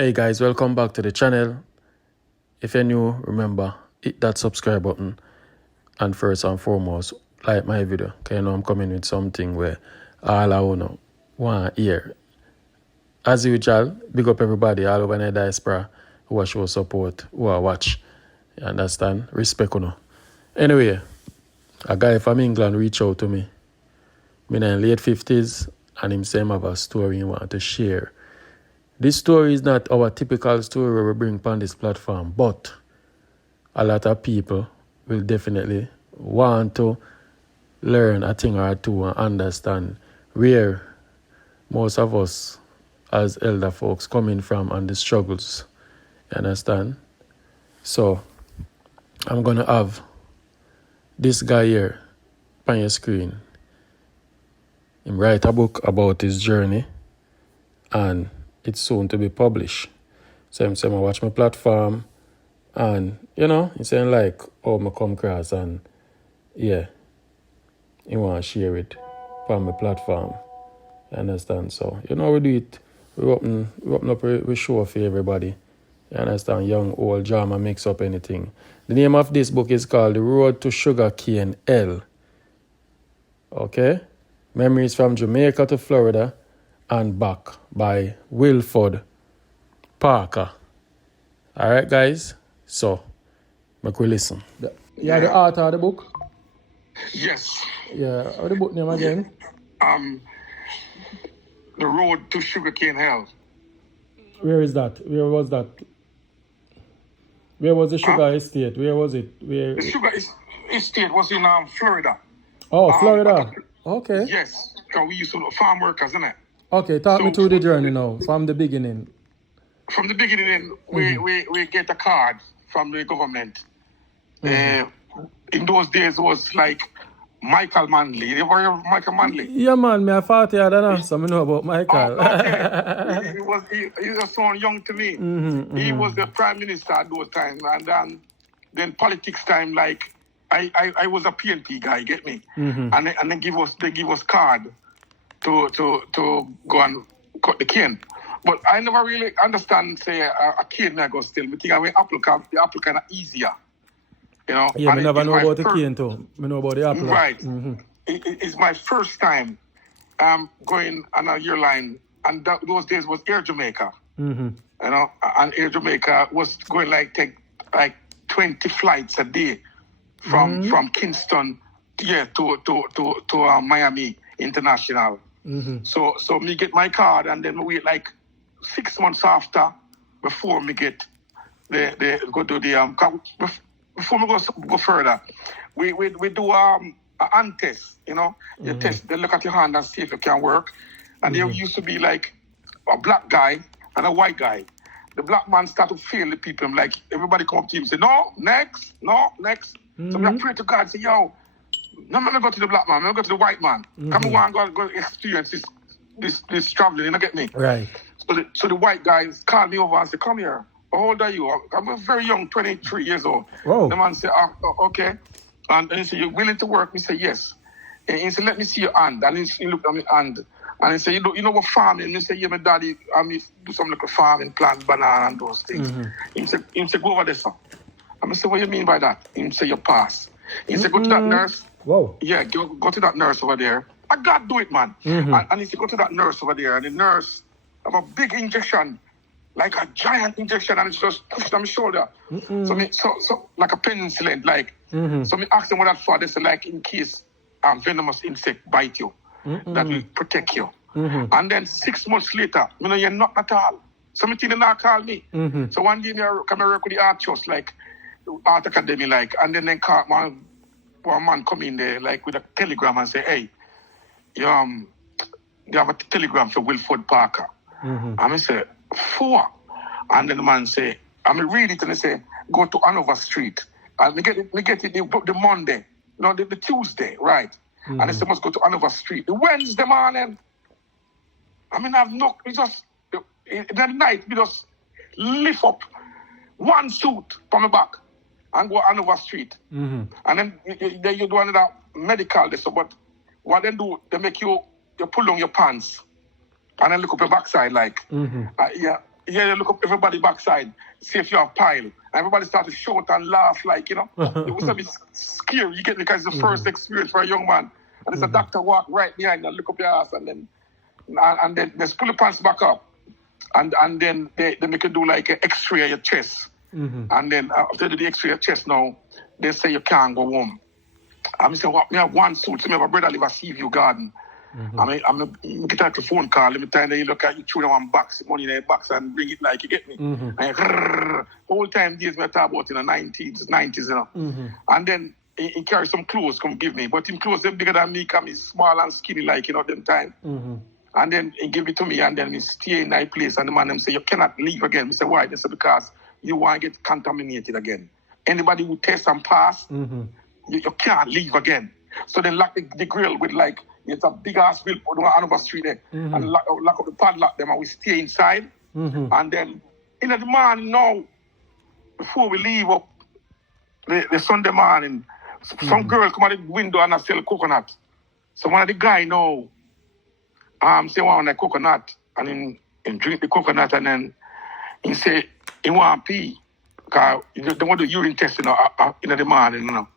Hey guys, welcome back to the channel. If you're new, remember, hit that subscribe button. And first and foremost, like my video. Because you know I'm coming with something where all I want to hear. As usual, big up everybody all over the diaspora who are show support, who are watch. You understand? Respect you know. Anyway, a guy from England reached out to me. In the late 50s, and him say him have a story he want to share. This story is not our typical story where we bring on this platform, but a lot of people will definitely want to learn a thing or two and understand where most of us as elder folks coming from and the struggles. You understand? So I'm gonna have this guy here on your screen. Him write a book about his journey and it's soon to be published. So I'm saying I watch my platform and he's saying like how I come across and he want to share it on my platform. You understand? So we do it. We open up we show for everybody. You understand? Young, old, drama, mix up anything. The name of this book is called The Road to Sugarcane Hell. Okay? Memories from Jamaica to Florida and back by Wilford Parker. Alright guys, so make we listen. You are the author of the book? Yes. Yeah, what's the book name again? The Road to Sugarcane Hell. Where is that? Where was that? Where was the sugar estate? Where was it? Where? The sugar estate was in Florida. Oh, Florida. Okay. Yes, because we used to farm workers, isn't it? Okay, talk me through the journey now, from the beginning. From the beginning, we get a card from the government. In those days, it was like Michael Manley. You ever heard Michael Manley? Yeah, man, me a 40 I don't know, so I know about Michael. Okay. he was so young to me. He was the prime minister at those times, and then politics time, like I was a PNP guy, get me? And they give us card to go and cut the cane. But I never really understand, say, a cane I go still. I think I went the apple kind of easier. Yeah, I never know about the cane too. I know about the apple. Right. It's my first time going on a year line, and those days was Air Jamaica. And Air Jamaica was going take 20 flights a day from Kingston to Miami International. So me get my card and then we wait 6 months after before me get go to the before we go further, we do a hand test, You test, they look at your hand and see if it can work. And there used to be a black guy and a white guy. The black man start to fail the people. Everybody come up to him and say, no, next. So we pray to God, say, yo, no, I'm gonna go to the black man, I'm gonna go to the white man. Come on, go experience this traveling, get me? Right. So the white guys called me over and said, come here. How old are you? I'm very young, 23 years old. Whoa. The man said, okay. And he said, you willing to work? Me say, yes. And he said, let me see your hand. And he looked at my hand. And he said, you know what farming? Me say, yeah, my daddy, I do some little farming, plant banana and those things. He said, go over there, son. And I said, what do you mean by that? He said, you pass. He said, go to that nurse. Whoa. Yeah, go to that nurse over there. I got to do it, man. And he said, go to that nurse over there. And the nurse have a big injection, like a giant injection, and it's just pushed on my shoulder. So like a penicillin, So me asked them what that's for. They said, in case venomous insect bite you, that will protect you. And then 6 months later, you're not at all. So me think they not call me. So one day I come work with the art trust, art academy, and then they call one man come in there, with a telegram and say, hey, you have a telegram for Wilford Parker. And I say, 4. And then the man say, I read it and they say, go to Hanover Street. And we get it the Monday, the Tuesday, right? And they say, must go to Hanover Street. The Wednesday morning, I've knocked, in the night, we just lift up one suit from the back and go Hanover Street. And then you do another medical, but what they do, they make you pull down your pants. And then look up your backside Yeah, they look up everybody backside, see if you're a pile. Everybody start to shout and laugh, like, you know. It was a bit scary, you get me, because it's the first experience for a young man. And there's a doctor walk right behind and look up your ass, and then they pull the pants back up. And then they make you do like an x-ray of your chest. And then after they do the x-ray of your chest now, they say you can't go home. I say, what? Me have one suit, so me have a brother live at Seaview Garden. I'm get out the phone call, let me tell you look at you through one box, money in a box and bring it like you get me. And whole time days me talk about in the 90s, you know. And then he carry some clothes, come give me. But him clothes them bigger than me, because he's small and skinny like, you know, them time. And then he give it to me, and then we stay in that place, and the man them say, you cannot leave again. We say, why? They say, because you want to get contaminated again. Anybody who test and pass, you can't leave again. So they lock the grill with like, it's a big ass grill on another street there, and lock up the padlock them, and we stay inside. And then in the morning now, before we leave up the Sunday morning, some girl come out the window and I sell coconut. So one of the guy now, say one like coconut, and then drink the coconut, and then he say he want pee, because they want to urine test, you know, in the morning, you know.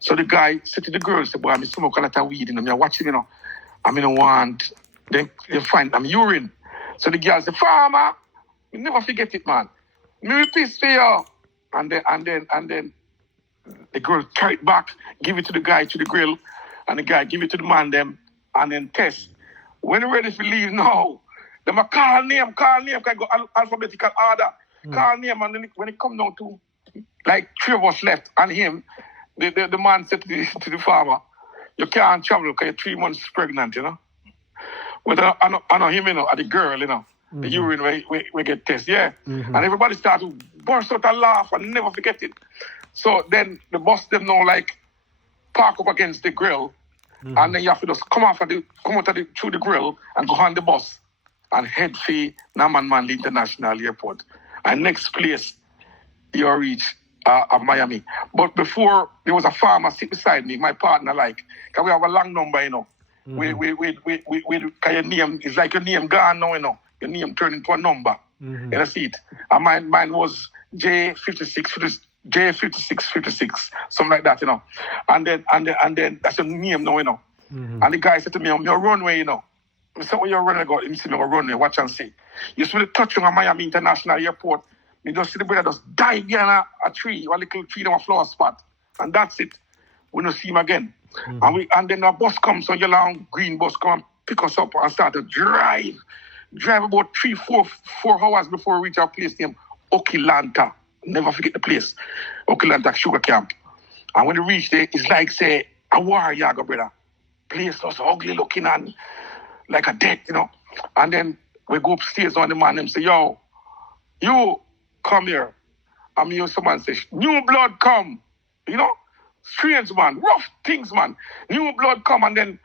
So the guy said to the girl, say, boy, I'm smoke a lot of weed, you know, I'm watching, you know, I don't want, they find I'm urine. So the girl said, farmer, you never forget it, man. Me piss for you. And then the girl carry it back, give it to the guy to the grill, and the guy give it to the man them, and then test. When you're ready to leave now, them a call name, can go alphabetical order. Call name, and then when it come down to like 3 of us left and him, the man said to the farmer, you can't travel because you're 3 months pregnant, you know. But I know him, you know, or the girl, you know, the urine we get test, yeah. And everybody start to burst out and laugh and never forget it. So then the boss them now like park up against the grill. And then you have to just come out through the grill and go on the bus and head for Naman Manley International Airport. And next place you reach Miami. But before, there was a farmer sit beside me, my partner, like, because we have a long number, you know. Because your name is like your name gone now, you know. Your name turned into a number. You see it? And mine was J56, J5656, something like that, you know. And then that's your name now, you know. And the guy said to me, I'm your runway, you know. I said, where your runway go? He said, I'm runway, watch and see. You see the touch on Miami International Airport, you just see the brother just dive behind a tree, or a little tree, a flower spot. And that's it. We don't see him again. And then a bus comes, so a long green bus come and pick us up and start to drive about 3-4 hours before we reach our place named Okilanta. Never forget the place. Okilanta Sugar Camp. And when we reach there, it's like, say, a war yaga, brother. Place was ugly looking and like a death, you know. And then we go upstairs on the man and say, yo, you come here. And me hear someone say, new blood come. You know? Strange, man. Rough things, man. New blood come. And then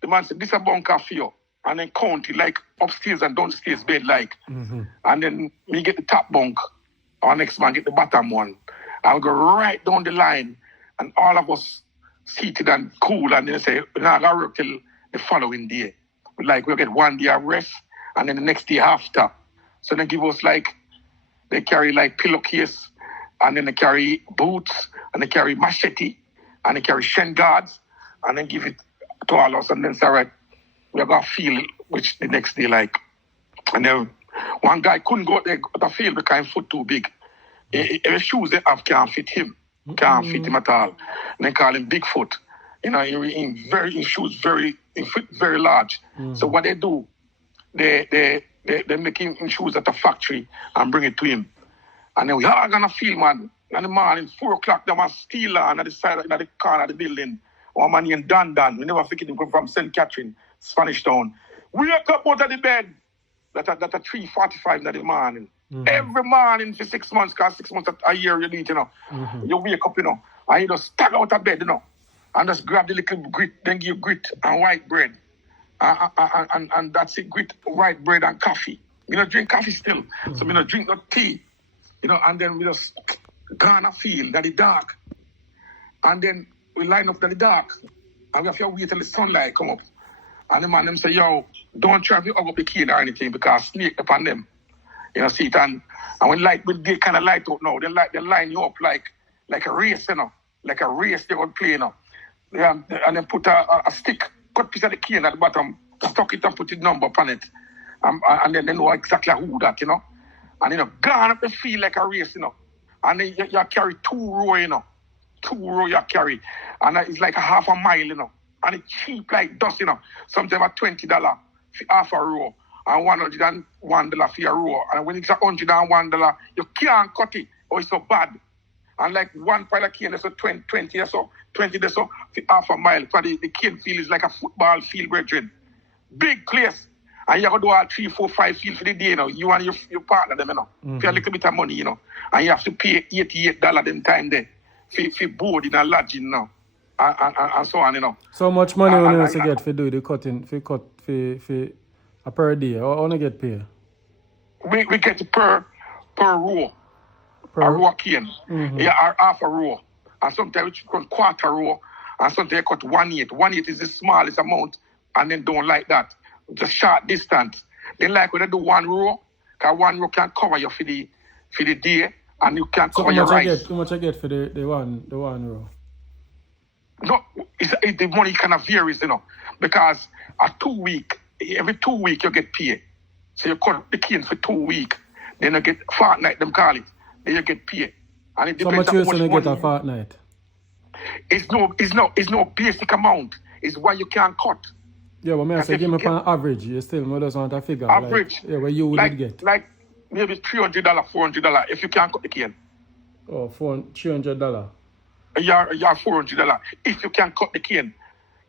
the man said, this is a bunker for you. And then count it like upstairs and downstairs bed like. And then me get the top bunk. Our next man get the bottom one. And we go right down the line. And all of us seated and cool. And then they say, we're not going to work till the following day. Like, we'll get 1 day of rest. And then the next day after. So they give us like, they carry like pillowcase. And then they carry boots. And they carry machete. And they carry shin guards. And then give it to all of us. And then say, all right, we're going to feel which the next day like. And then one guy couldn't go there to field because his foot too big. His shoes they have can't fit him. Can't fit him at all. And they call him Bigfoot. You know, his shoes very large. So what they do, they make him in shoes at the factory and bring it to him. And then we are gonna feel, man. In the morning, 4 o'clock, there was steel on the side of the corner of the building. One man named Dan. We never forget him, come from St. Catherine, Spanish Town. Wake up out of the bed. That at 3:45 in the morning. Every morning for 6 months, because 6 months a year you need, you know. You wake up, you know, and you just stagger out of bed, you know, and just grab the little grit, then give grit and white bread. And that's it, grit, white bread and coffee. We don't drink coffee still, so we don't drink no tea, you know, and then we just gonna feel that it's dark. And then we line up in the dark, and we have to wait till the sunlight come up. And the man them say, yo, don't try to hug up the kid or anything because snake upon them. You know, see it, and when they kind of light out now, they line you up like a race, you know, like a race they would play, you know. And then put a stick, cut piece of the cane at the bottom, stuck it and put the number upon it. And then they know exactly who that, you know. And, you know, gone up the field like a race, you know. And then you carry 2 row, you know. 2 row you carry. And it's like a half a mile, you know. And it's cheap like dust, you know. Sometimes at $20 for half a row. And $101 for a row. And when it's $101, you can't cut it. Or it's so bad. And like one pile of cane, there's so 20 or so, 20 or so for half a mile. For the cane field is like a football field, brethren. Big place. And you have to do all 3, 4, 5 fields for the day, you know. You and your partner, them, you know. For a little bit of money, you know. And you have to pay $88 them time there. For boarding and lodging now. And so on, you know. So much money when you also get for do the cutting, for a per day, or only get paid? We get per row. A row cane. Yeah, or half a row. And sometimes we cut quarter row. And sometimes you cut 1/8. 1/8 is the smallest amount. And then don't like that. Just short distance. They like when they do 1 row. Because 1 row can cover you for the day. And you can cover your rice. How much I get for the one row? No, the money kind of varies, you know. Because every 2 weeks you get paid. So you cut the cane for 2 weeks. Then you get fortnight, them call it. Then you get paid. And it depends on how much money you get a fortnight? It's no basic amount. It's what you can cut. Yeah, but I say give me an average. You still just want a figure. Average. Like, yeah, what you would get. Like maybe $300, $400 if you can cut the cane. Oh, $300. Yeah, $400 if you can cut the cane.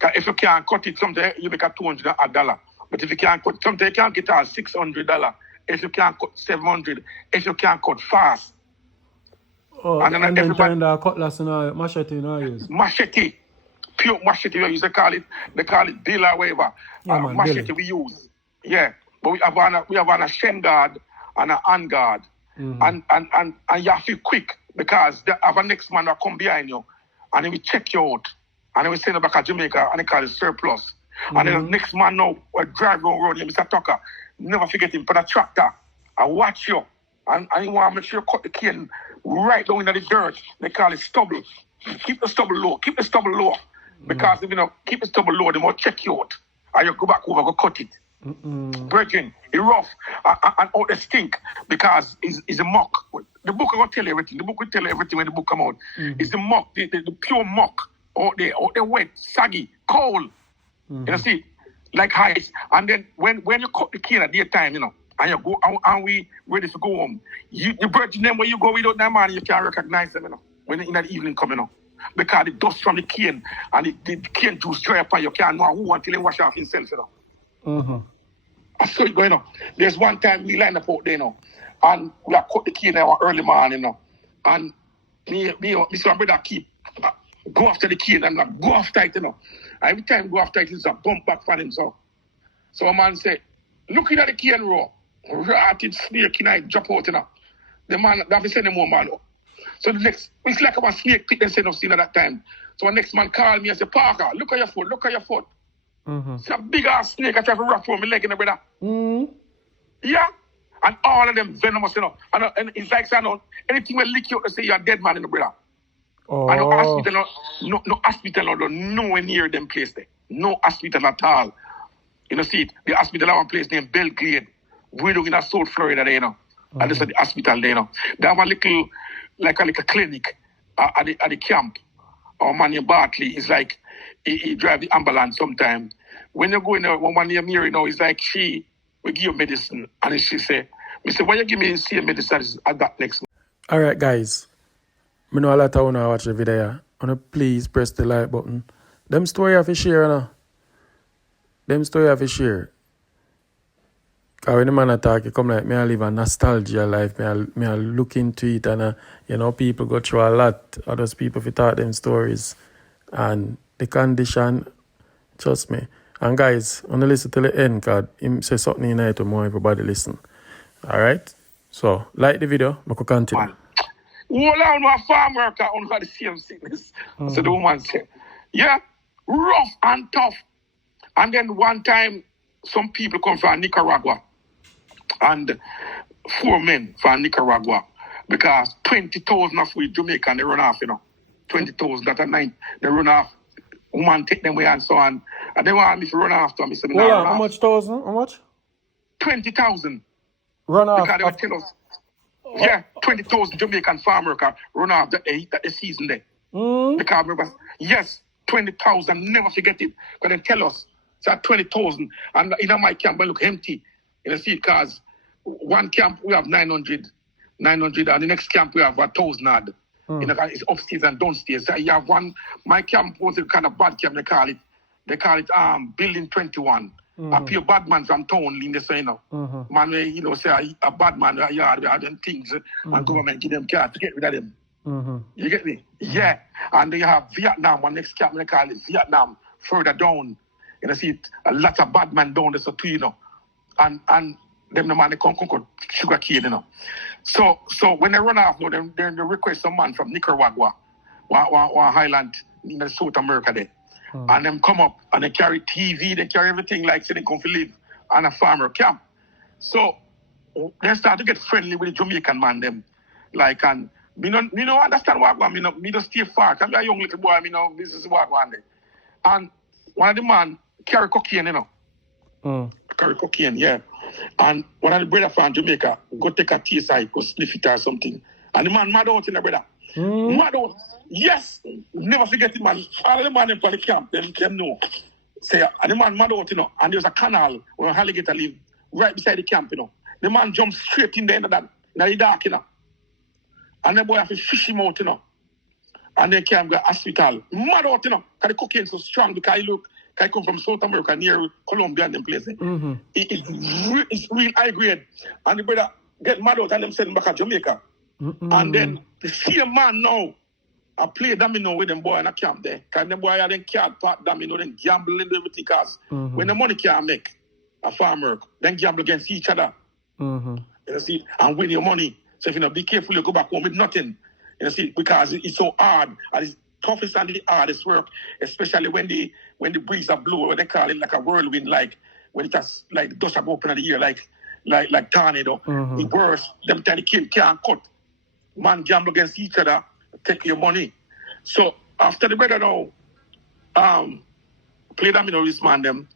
If you can't cut it, sometimes you make a $200. But if you can't cut, sometimes you can get $600. If you can't cut $700, if you can't cut fast. Oh, and then turn the cutlass and machete you use. Machete. Pure machete we use. They call it bill or whatever. Yeah, man, machete we use. Yeah. But we have a shin guard and a hand guard. And you have to be quick because they have a next man that come behind you and then we check you out. And then we send you back to Jamaica and they call it surplus. And then the next man now will drive around road, Mr. Tucker. Never forget him, put a tractor and watch you. And you want to make sure you cut the cane right down in the dirt. They call it stubble. Keep the stubble low. Because if you know, keep the stubble low, they will check you out. And you go back over, go cut it. Virgin, it's rough. And out the stink because it's a muck. The book will tell you everything. The book will tell you everything when the book come out. It's the muck, the pure muck. Out there wet, saggy, cold. You see, like ice. And then when you cut the cane at daytime, you know, and you go and we ready to go home, you virgin them when you go without that man, you can't recognize them, you know, when in the evening coming up. Because the dust from the cane and the cane juice dry up and you can't know who until he wash off himself, you know. I saw it going on. There's one time we lined up out there, you know, and we have cut the cane out early morning, you know. And me so my brother keep go after the cane and like, go after it, you know. Every time go after it, it's a bump back for him, so a man say, looking at the cane row, rotted snake, you know, drop out, you know. The man, they have to send him home, man. So the next, it's like a snake pit, they said, seen at that time. So the next man called me and said, Parker, look at your foot. It's a big ass snake, I try to wrap around my leg, you know, brother. Yeah. And all of them venomous, you know. And it's like, I know, anything will lick you to say you're a dead man, you know, brother. And no hospital, nowhere near them place there. No hospital at all. You know, see it. The hospital have one place named Belgrade. We're doing in South Florida there, you know. And this is the hospital there, you know. They have a little clinic at the camp. Our man in Bartley is like, he drive the ambulance sometimes. When you go in there, one near me, you know, it's like we give you medicine. And she say, why you give me the same medicine as that next month? All right, guys. I know a lot of you watch the video. Please press the like button. Them story have to share, you know. Because when the man attack, it come like, me I live a nostalgia life. Me I look into it and, you know, people go through a lot. Others people fi talk them stories. And the condition, trust me. And guys, I want to listen to the end because him say something in it to more everybody listen. Alright? So, like the video, I could continue. All I know a farm worker on the same sickness. So the woman said, yeah, rough and tough. And then one time, some people come from Nicaragua. And 4 men from Nicaragua because 20,000 of we Jamaican they run off, 20,000 that a night they run off. Woman take them away and so on. And they want me to run after me. So Hold on, how much thousand? How much? 20,000. Run off. Because they would tell us. Yeah, 20,000 Jamaican farm worker run off the season there. Because remember, yes, 20,000, never forget it. Because they tell us, it's at 20,000. And in my camp, I look empty. See, because one camp we have 900, and the next camp we have 1,000 odd. It's upstairs and downstairs. So you have one, my camp was a kind of bad camp, they call it Building 21. A pure bad man from town in the say, Man, say a bad man, you have them things, and government give them care to get rid of them. You get me? Yeah. And then you have Vietnam, one next camp, they call it Vietnam, further down. See, a lot of bad men down there, so too, And them the man, they come sugar cane, So when they run off, they request some man from Nicaragua, one highland in South America there. And them come up and they carry TV, they carry everything like say they come to live on a farmer camp. So they start to get friendly with the Jamaican man them. Like, and me no understand what I want. Me just stay far. I'm a young little boy, this is what I want. And one of the man carry cocaine, Carry cocaine, yeah. And one of the brother from Jamaica go take a TSI, go sniff it or something. And the man mad out in the brother. Mad out. Yes. Never forget it, man. All the man in the camp, them know. Say, and the man mad out, and there's a canal where an alligator live right beside the camp, The man jumps straight in the end of that, in the dark, And the boy have to fish him out, And they can't go to hospital. Mad out, because the cocaine so strong because I come from South America near Colombia and them places. It's real high grade. And the brother get mad out and them send him back to Jamaica. And then the same man now I play domino with them boy in a camp there. Because them boy are then card part domino, then gamble and everything. Because when the money can't make a farmer, then gamble against each other. You see, and win your money. So if you be careful, you go back home with nothing. You see, because it's so hard and it's toughest and the hardest work, especially when the breeze are blow, they call it like a whirlwind, like when it has like the dust are open in the air, like tornado. The worst, them tiny kid can't cut. Man gamble against each other, take your money. So after the brother now, play domino with this man them,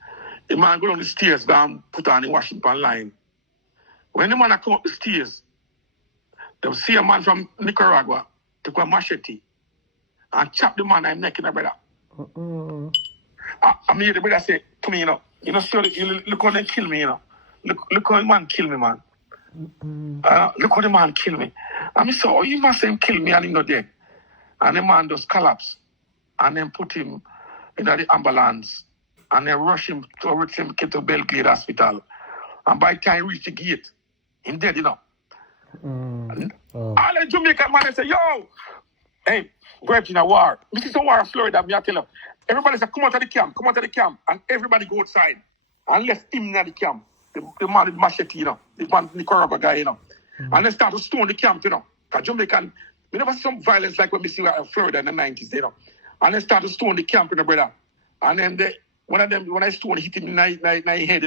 the man go down the stairs down, put on the Washington line. When the man come up the stairs, they'll see a man from Nicaragua take a machete and chop the man I'm necking the brother. I mean, the brother say to me, so look how they kill me, Look how the man kill me, man. Look how the man kill me. I mean, so you must say him kill me and he's not dead. And the man just collapse. And then put him in the ambulance. And then rush him towards him to Belgrade Hospital. And by the time he reach the gate, he's dead, All the Jamaican man say, yo, hey, we're in a war. This is a war in Florida, me I tell you. Everybody say, come out of the camp. And everybody go outside. And left him in the camp. The man with machete, the man Nicaragua guy, And they start to stone the camp, Because Jamaican, we never see some violence like when we see in Florida in the 90s, And they start to stone the camp, brother. And then one of them, when I stone, hit him in the head,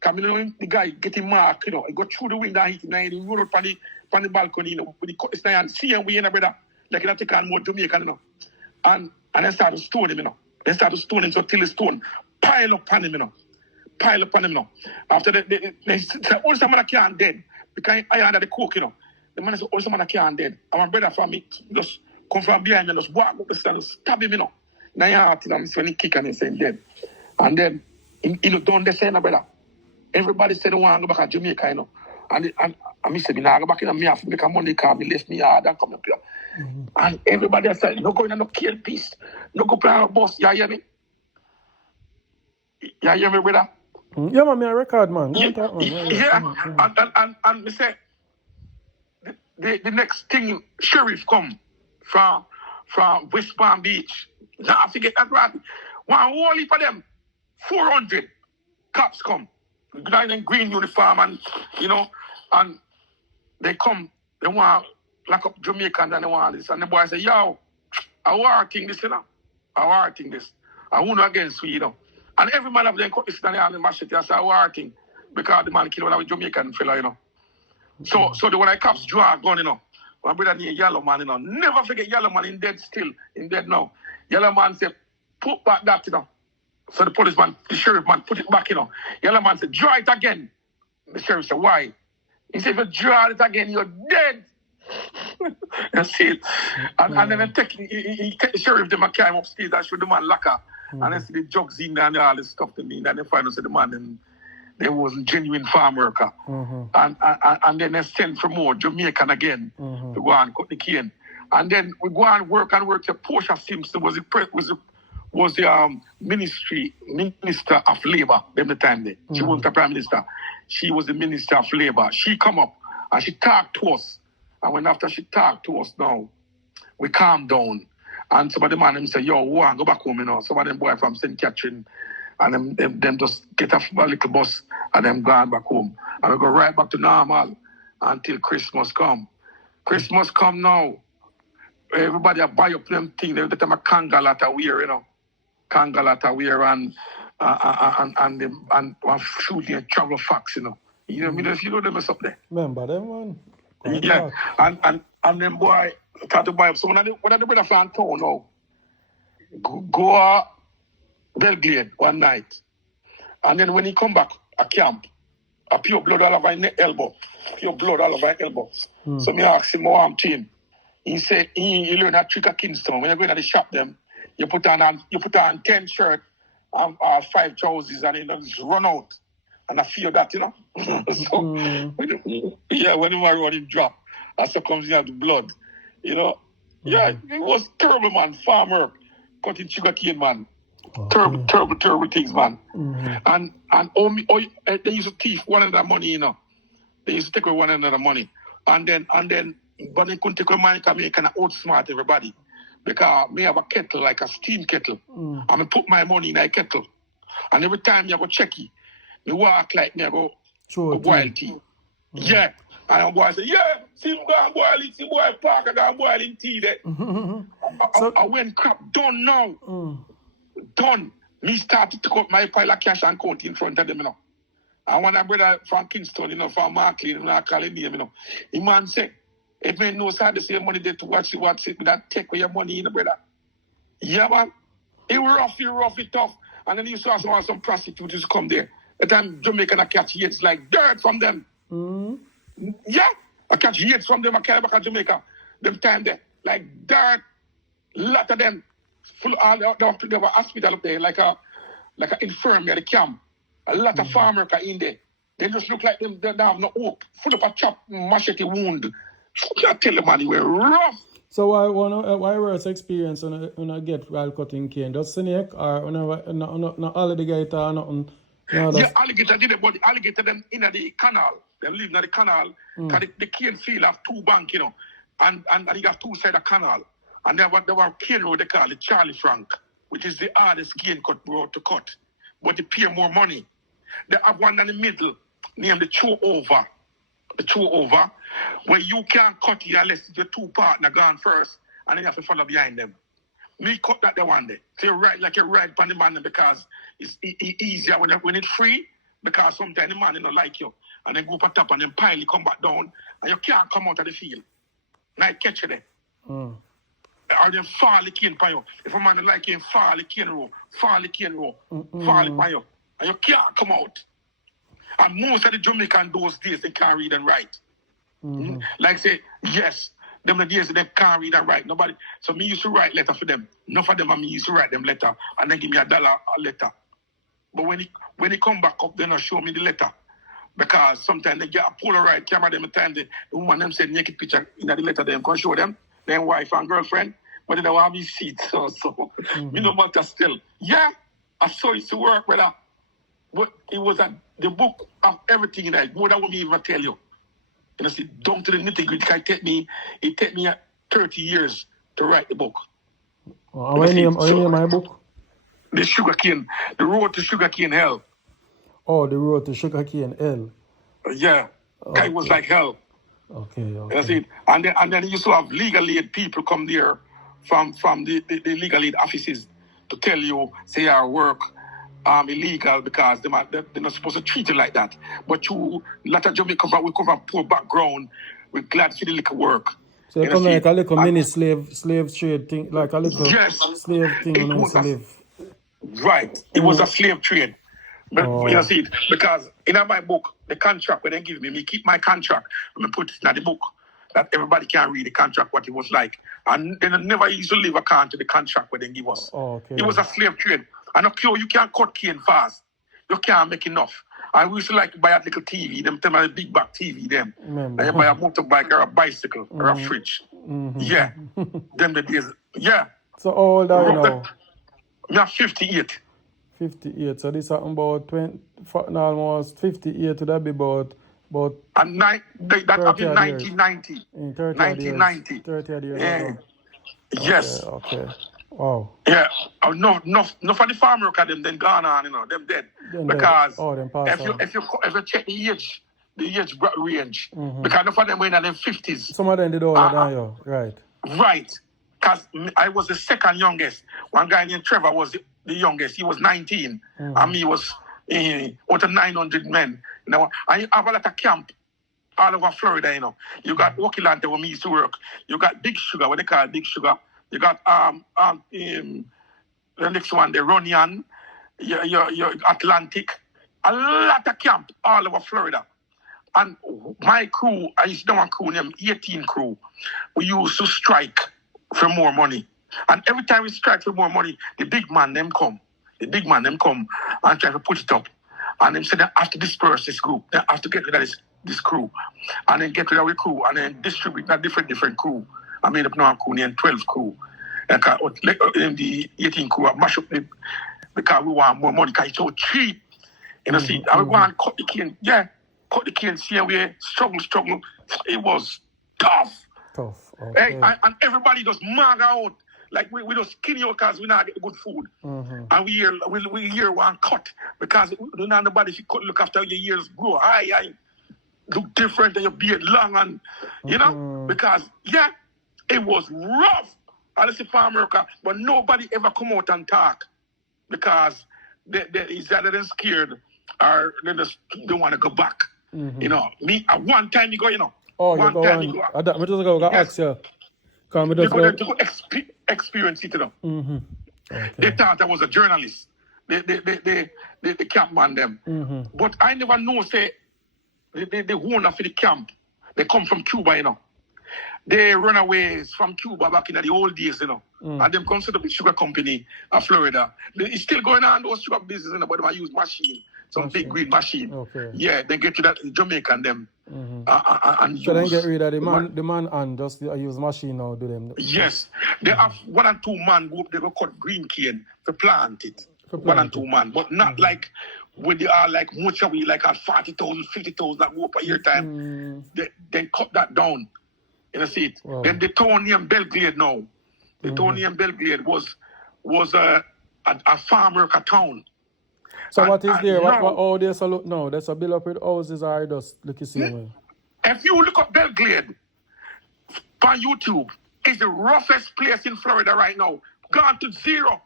Because the guy get him mark, he go through the window and hit him, and he run out on the balcony, with the cutlass and see him way, brother. Like he take on more Jamaican, And they start to stone him, They start to stone him so till the stone pile up on him, Pile up on him, After they say, all someone can't dead. Because I under the coke, The man said, all someone can't dead. And my brother from me just come from behind and just walk up the stand and stab him, Now your heart, when he kick and he say dead. And then, don't they say, brother? Everybody said they want to go back to Jamaica, And I said, I go back in, I have to make a money car, me left me hard and come up here. And everybody said, no going to no kill peace. No go play a bus. You hear me? You hear me, brother? Yeah, man, I record, man. And me say, the next thing, sheriff come from West Palm Beach. Now I forget that right. One whole heap of them, 400 cops come. Guys in green uniform and, and they come, they want to lock up Jamaican and they want this. And the boy say, yo, I war thing this, I war thing this. I won't against you, And every man of them cut this down and machete and say, I war thing. Because the man killed one of the Jamaican fella, So when I cops draw a gun, my brother named Yellow Man, never forget Yellow Man in dead still, in dead now. Yellow Man said, put back that, So the sheriff man put it back, Yellow Man said, draw it again. The sheriff said, why? He said, if you draw it again, you're dead. You see it? And then he take the sheriff, them came upstairs and showed the man locker. And then see the drugs in there and all this stuff to me. And then they find out the man and they wasn't genuine farm worker. And then they sent for more Jamaican again to go and cut the cane. And then we go and work. So Portia Simpson was the minister of labor them the time there. She wasn't the prime minister. She was the minister of labor. She come up and she talked to us. And when after she talked to us now, we calmed down. And some of the man say, yo, go back home, Some of them boy from St. Catherine and them just get a little bus and them gone back home. And we go right back to normal until Christmas come. Christmas come now. Everybody buy up them thing. They get them a kangalata wear, Kangalata wear and shooting a travel fax, You know if you know them up there. Remember them one? Yeah. And them boy start to buy up. So when the brother from town now, go Belgrade one night. And then when he come back a camp, a pure blood all over his elbow. So me ask him how I'm team. He said he learn a trick at Kingston. When you go in the shop them, you put on 10 shirts and 5 trousers and then just run out. And I feel that, So when the man run him drop, that's what comes in the blood. Yeah, it was terrible, man. Farmer cutting sugar cane, man. Terrible things, man. And they used to thief one another money, They used to take away one another money. And then but they couldn't take away money because they kind of outsmart everybody. Because me have a kettle, like a steam kettle. And I put my money in a kettle. And every time you go check it, me walk like me go boil tea. Yeah. And the boy say, yeah, see him go and boil it, see boy Parker go and boil in tea there. I went crap done now. Done. Me started to cut my pile of cash and count in front of them, And when I brother from Kingston, from Markley, I call him name, the man say, if man knows how to save money there to watch it, that take away your money, brother. Yeah, man. It rough, it tough. And then you saw some prostitutes come there. The time Jamaican I catch hits like dirt from them. Yeah, I catch hits from them. I carry back to Jamaica. Them time there, like dirt. Lot of them full. They have a hospital up there, like a infirmary, the camp. A lot of farmers are in there. They just look like them. They have no hope. Full of a chop machete wound. I tell them, man, they were rough. So why was experience when I get while cutting cane? Does snake or no alligator or nothing? Yeah, alligator did it, but the alligator them in the canal. Them live in the canal. Because the cane field have 2 banks, and you have 2 sides of canal. And there were cane road they call it Charlie Frank, which is the hardest cane cut road to cut. But they pay more money. They have one in the middle named the Chew Over. The Chew Over, where you can't cut it unless your 2 partner gone first, and then you have to follow behind them. Me cut that the one day. So you ride on the man because it's easier when it's free, because sometimes the man don't like you. And then go up top and then pile, you come back down, and you can't come out of the field. Now catch you there. Or then fall the cane by you. If a man don't like you, fall the cane row, fall it by you. And you can't come out. And most of the Jamaican those days, they can't read and write. Like say, yes, them the days they can't read and write. Nobody. So me used to write letter for them. Enough of them and me used to write them letter and then give me $1 a letter. But when he come back up, they not show me the letter. Because sometimes they get a Polaroid camera them time the woman them said naked picture in the letter them can show them, their wife and girlfriend, but they don't have his seat. So me no matter still. Yeah, I saw it to work with her. But it was the book of everything in it. More than what me even tell you. I said, down to the nitty-gritty. It take me 30 years to write the book. What name my book? The Road to Sugarcane Hell. Oh, The Road to Sugarcane Hell. Yeah. Okay. It was like hell. Okay. That's it. And then you used to have legal aid people come there from the legal aid offices to tell you, say your work, illegal because they're not supposed to treat it like that. But you, a lot of Jamaican, we come from poor background, we're glad for the little work. So you come like a little mini slave trade thing, like a little slave thing it when was to live. Right. It was a slave trade. But you see it, because in my book, the contract when they give me keep my contract and me put it in the book that everybody can read the contract, what it was like. And they never used to leave account to the contract when they give us. It was a slave trade. And you can't cut cane fast. You can't make enough. And we used to like to buy a little TV, them tell me a big back TV, them. And you buy a motorbike or a bicycle or a fridge. Yeah. Them the days. Yeah. So how old are you now? I'm 58. 58. So this is about 20, almost 58. Would that be about and that I've been 1990. 1990. 30 years. Yeah. Yes. Okay. Wow. Yeah. No for the farm worker them then gone on, them dead. Because if you check the age range, because enough of them were in their 50s. Some of them did older than you, right? Right. Because I was the second youngest. One guy named Trevor was the youngest. He was 19. And me was out of 900 men. And you have a lot of camp all over Florida, You got Wakilante where me used to work. You got Big Sugar, what they call Big Sugar. You got the next one, the Runyon, your Atlantic. A lot of camp all over Florida. And my crew, I used to know one crew named 18 crew. We used to strike for more money. And every time we strike for more money, the big man them come. The big man them come and try to put it up. And them say they have to disperse this group. They have to get rid of this crew. And then get rid of the crew and then distribute a different crew. I made up now a crew named 12 crew. And the 18 crew, I mash up because we want more money because it's so cheap. See, and we go and cut the cane. Yeah, cut the cane, see how we struggle. It was tough. Okay. Hey, and everybody just mag out. Like we just skinny out because we not get good food. And we hear one cut because nobody if you cut look after your ears grow high, look different and your beard long and because it was rough. I listen to farm worker, but nobody ever come out and talk because they either they're scared or they just don't want to go back. Me at one time you go, one time you go. I just go ask you. You go to experience it, Okay. They thought I was a journalist. The campman them. But I never know say the owner for the camp. They come from Cuba, They runaways from Cuba back in the old days, And them come to the big sugar company of Florida. It's still going on those sugar business, but they use machine. Some big green machine. Okay. Yeah, they get to that Jamaican them. And so then get rid of the man and just use machine now do them. Yes. They have 1 and 2 man group, they go cut green cane to plant it. 1 and 2 man. But not like when they are like much away, like at 40,000, 50,000 that go up a year time. They cut that down. See it. Wow. Then the Tony and Belgrade now. The Tony and Belgrade was a farm worker town. So what is there? What all there's a look now? There's a build up with houses or just look the same way? If you look up Belgrade on YouTube, it's the roughest place in Florida right now. Gone to zero.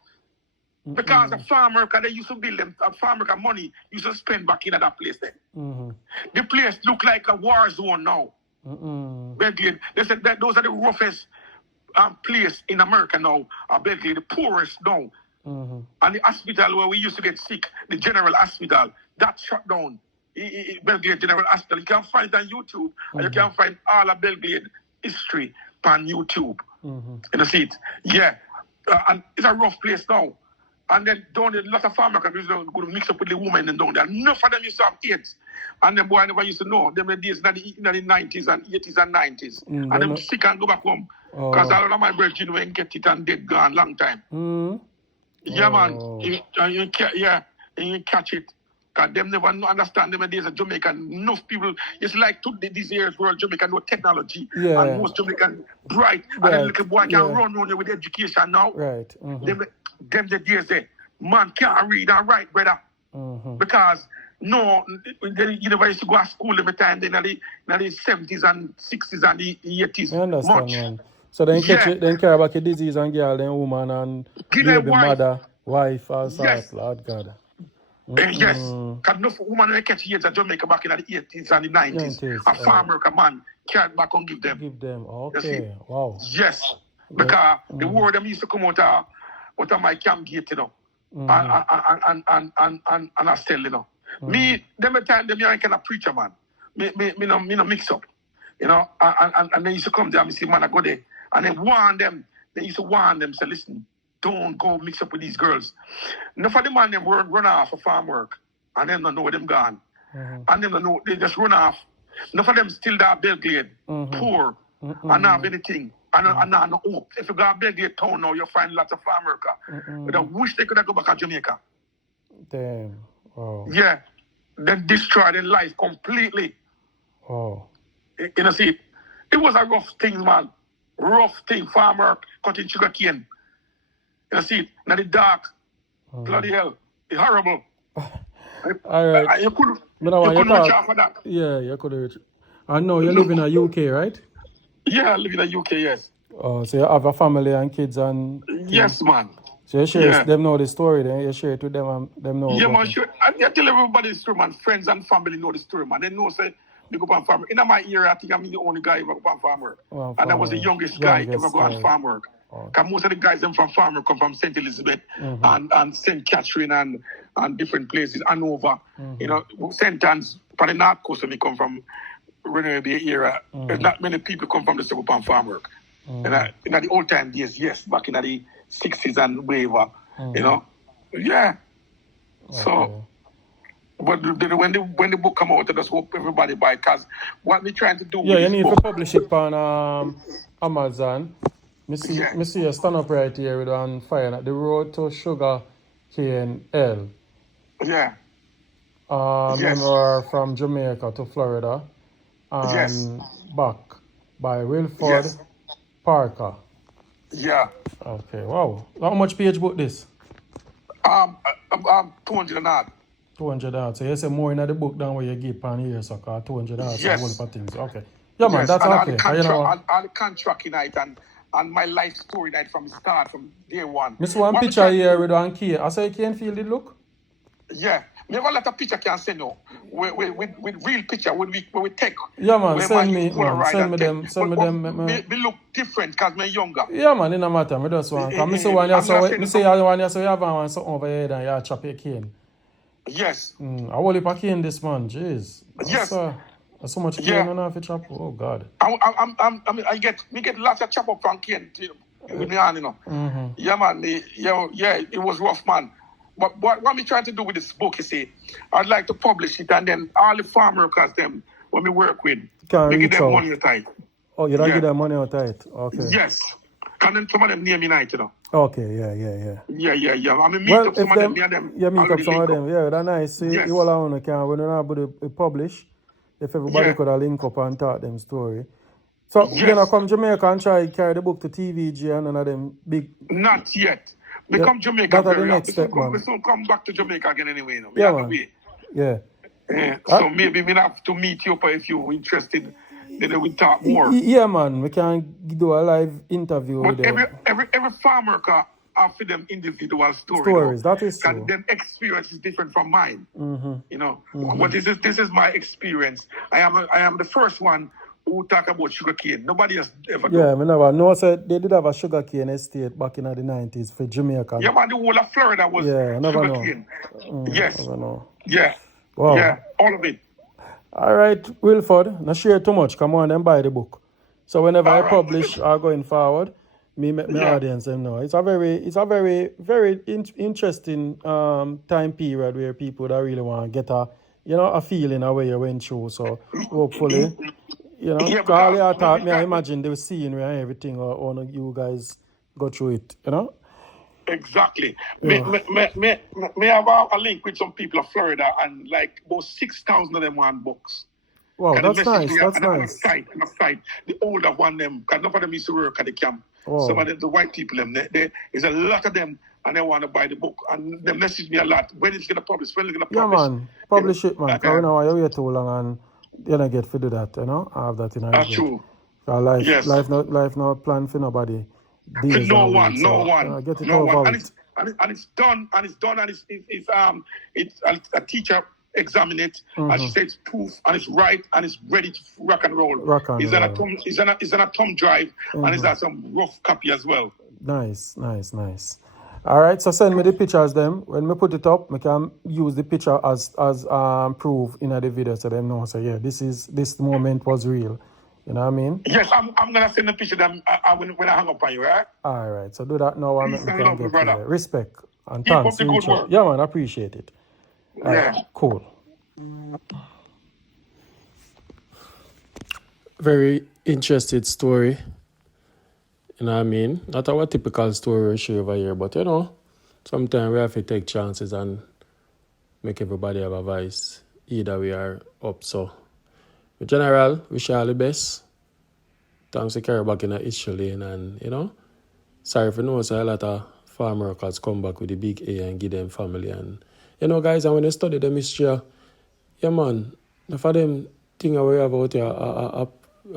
Because a farm worker, they used to build them, a farm worker money used to spend back in that place then. The place look like a war zone now. Belgrade, they said that those are the roughest place in America now. Belgrade, the poorest now. And the hospital where we used to get sick, the general hospital, that shut down. Belgrade General Hospital. You can find it on YouTube, and you can find all of Belgrade history on YouTube. You see it? Yeah. And it's a rough place now. And then down there, lots of farmers go to mix up with the women and down there. Enough of them used to have AIDS. And them boy I never used to know. Them days in the 90s and 80s and 90s. And them sick and go back home. Because a lot of my brethren went get it and dead gone long time. Yeah, man. You catch it. Because them never understand them days of Jamaican. Enough people, it's like these years world Jamaican no technology. Yeah. And most Jamaican bright. And then little boy can run with education now. Right. Them the days there, man can't read and write, brother. Because you never used to go to school every time in the 70s and 60s and the 80s. I understand, man. So then then care about your disease and girl, then woman and baby mother, wife, all sorts, Lord God. Yes. Because no woman when they catch AIDS in Jamaica back in the 80s and the 90s. 90s, A farmer, a man, carried back and give them. Give them. You see? Okay. Wow. Yes. Because the word them used to come out of my camp gate, you know. And I still, you know. Me, them time, them young kind of preacher, man. Me no mix up. You know, and they used to come there and me see man I go there. And they used to warn them, say, listen, don't go mix up with these girls. Enough of the man them run off for farm work. And them don't know where them gone. And them don't know, they just run off. Enough of them still that Belgrade, poor, and not have anything. And not no hope. If you go to Belgrade town now, you'll find lots of farm worker. But I wish they could have go back to Jamaica. Damn. Wow. Yeah. Then destroy their life completely. Oh. You know, see, it was a rough thing, man. Rough thing, farmer cutting sugar cane. You know, see, now the dark, bloody hell, it's horrible. All right. You couldn't you reach out for that. Yeah, you could reach. I know you live in the UK, right? Yeah, I live in the UK, yes. Oh, so you have a family and kids and... Yes, man. So you share them know the story, then you share it with them and them know. Yeah, man, sure. I tell everybody the story, man. Friends and family know the story, man. They know, say, they go on farm work. In my era, I think I'm the only guy ever go on farm work. And I was the youngest guy ever go on farm work. Because most of the guys them from farm work come from St. Elizabeth and St. Catherine and different places, Hanover. You know, St. Anne's, from the North Coast, when they come from Renewable era, there's not many people come from the South on farm work. And in the old time days, yes, back in the 60s and whatever, you know. Yeah. Okay. So, but when the book come out, I just hope everybody buy it. Because what we're trying to do with you need book, to publish it on Amazon. Me see a stand up right here with on fire. The road to sugar cane L. Yeah. Memoir from Jamaica to Florida. And back by Wilford Parker. Yeah. Okay, wow. How much page book this? 200 and odd. 200 odd. So you say more in the book than what you give on here, so 200 odd. Yes. So a whole things. Okay. Yeah, man, that's and okay. All the contract in it and my life story night from the start, from day one. Miss one picture here with one key. I say you can't feel the look? Yeah. Me have a lot of picture can send you with real picture when we take. Yeah, man, send me them. Me look different because me younger. Yeah, man, it no matter. Me just want. Because me say one you so you have one something over here and you chop your cane. Yes. I will heap a cane this man. Jeez. Yes. That's so much cane on off your chop. Oh God. I get lots of chop up from cane with me hand, you know. Yeah, man. It was rough, man. But what we trying to do with this book, you see, I'd like to publish it and then all the farm workers, them, when we work with, we give them money out tight. Oh, you don't give them money out tight? Okay. Yes. And then some of them near me night, you know. Okay, yeah. Yeah. I mean, meet up some of them, near them. Yeah, meet up some of them. Yeah, that's nice. See, you all on can when you're able to publish, if everybody could link up and talk them story. So, you're going to come to Jamaica and try to carry the book to TVG and none of them big... Not yet. We come Jamaica very next step, man. We soon come back to Jamaica again anyway. You know? Yeah, man. Yeah. So maybe we have to meet you up if you're interested. Then we talk more. Yeah, man. We can do a live interview but with them. Every farmer have for them individual stories. You know? That is true. And them experience is different from mine. You know. But this is my experience. I am the first one who talk about sugarcane. Nobody else ever done. Yeah, I never know. So they did have a sugarcane estate back in the 90s for Jamaica. Yeah, man, the whole of Florida was sugarcane. Yes. Never know. Yeah. Wow. Yeah, all of it. All right, Wilford, not share too much. Come on and buy the book. So whenever I publish or going forward, my audience them know. It's a very, very interesting time period where people that really want to get a feeling of where you went through. So hopefully, all your thought, I imagine they were seeing where everything or you guys go through it, Exactly. Yeah. Me have a link with some people of Florida and like about 6,000 of them want books. Wow, that's nice. That's nice. On a site, the older one them, because none of them used to work at the camp. Wow. Some of the white people, there's a lot of them and they want to buy the book. And they message me a lot. When it's going to publish? Yeah, man. Publish it, man. Because we know why you wait too long and you don't get to do that, I have that in our That's true. Life not planned for nobody. No one. Get it over with. and it's done, and a teacher examine it, and she said it's proof, and it's right, and it's ready to rock and roll. It's on a thumb drive, and it's got some rough copy as well. Nice. All right, so send me the pictures them. When we put it up, we can use the picture as proof in the video so them know. So yeah, this moment was real. You know what I mean? Yes, I'm gonna send the picture them when I hang up on you, right? All right, so do that now and we can get to it. Respect and Keep thanks. up the good work. Yeah, man, appreciate it. All Yeah. right, cool. Very interesting story. You know what I mean? Not our typical story we share over here, but you know, sometimes we have to take chances and make everybody have a voice. Either we are up. So, in general, wish you all the best. Thanks to carry back in the issue lane, and you know, sorry for no, so a lot of farm workers come back with the big A and give them family. And you know, guys, and when you study the mystery, yeah, man, for them thing we have out here,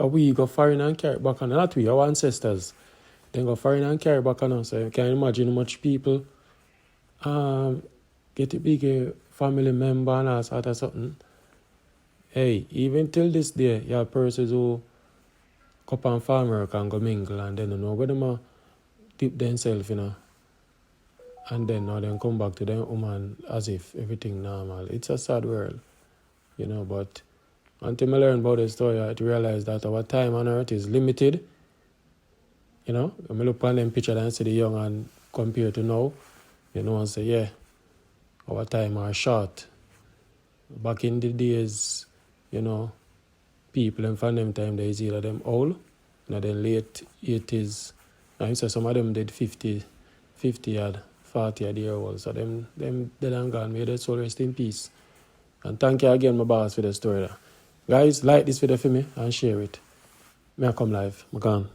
we go foreign and carry back on, not we, our ancestors. Then go foreign and carry back on us. So you can imagine how much people get a big family member and all sort of something. Hey, even till this day, you have persons who come and farm work and go mingle and then you know where them dip themselves, you know. And then now they come back to them woman as if everything normal. It's a sad world, you know, but until I learn about the story, I realize that our time on earth is limited. You know, when I look on them picture and see the young and compare to now, you know, and say, yeah, our time are short. Back in the days, you know, people and from them time, they is either them old, you know, then late 80s. And so some of them did 50 odd, 40 odd year old. So them dead and gone. May their soul rest in peace. And thank you again, my boss, for the story. Guys, like this video for me and share it. May I come live? I'm gone.